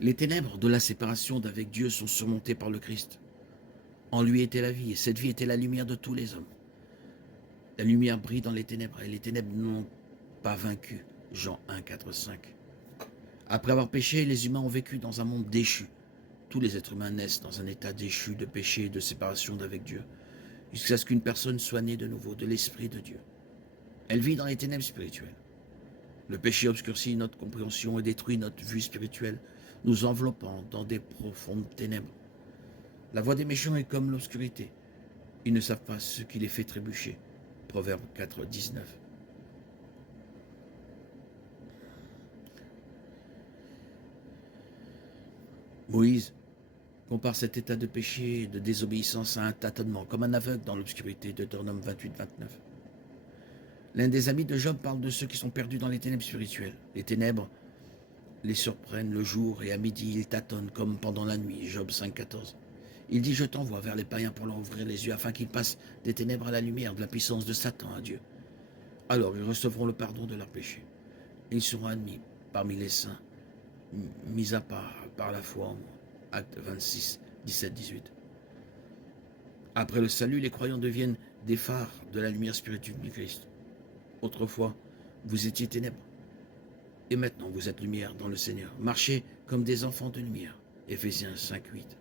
Les ténèbres de la séparation d'avec Dieu sont surmontées par le Christ. En lui était la vie, et cette vie était la lumière de tous les hommes. La lumière brille dans les ténèbres, et les ténèbres n'ont pas vaincu. Jean 1, 4, 5. Après avoir péché, les humains ont vécu dans un monde déchu. Tous les êtres humains naissent dans un état déchu de péché et de séparation d'avec Dieu, jusqu'à ce qu'une personne soit née de nouveau de l'Esprit de Dieu. Elle vit dans les ténèbres spirituelles. Le péché obscurcit notre compréhension et détruit notre vue spirituelle, nous enveloppant dans des profondes ténèbres. La voie des méchants est comme l'obscurité. Ils ne savent pas ce qui les fait trébucher. Proverbe 4, 19. Moïse compare cet état de péché et de désobéissance à un tâtonnement, comme un aveugle dans l'obscurité, Deutéronome 28, 29. L'un des amis de Job parle de ceux qui sont perdus dans les ténèbres spirituelles. Les ténèbres les surprennent le jour et à midi ils tâtonnent comme pendant la nuit, Job 5, 14. Il dit: je t'envoie vers les païens pour leur ouvrir les yeux afin qu'ils passent des ténèbres à la lumière, de la puissance de Satan à Dieu. Alors ils recevront le pardon de leurs péchés. Et ils seront admis parmi les saints, mis à part par la foi en moi. Acte 26, 17, 18. Après le salut, les croyants deviennent des phares de la lumière spirituelle du Christ. Autrefois, vous étiez ténèbres, et maintenant vous êtes lumière dans le Seigneur. Marchez comme des enfants de lumière. Éphésiens 5, 8.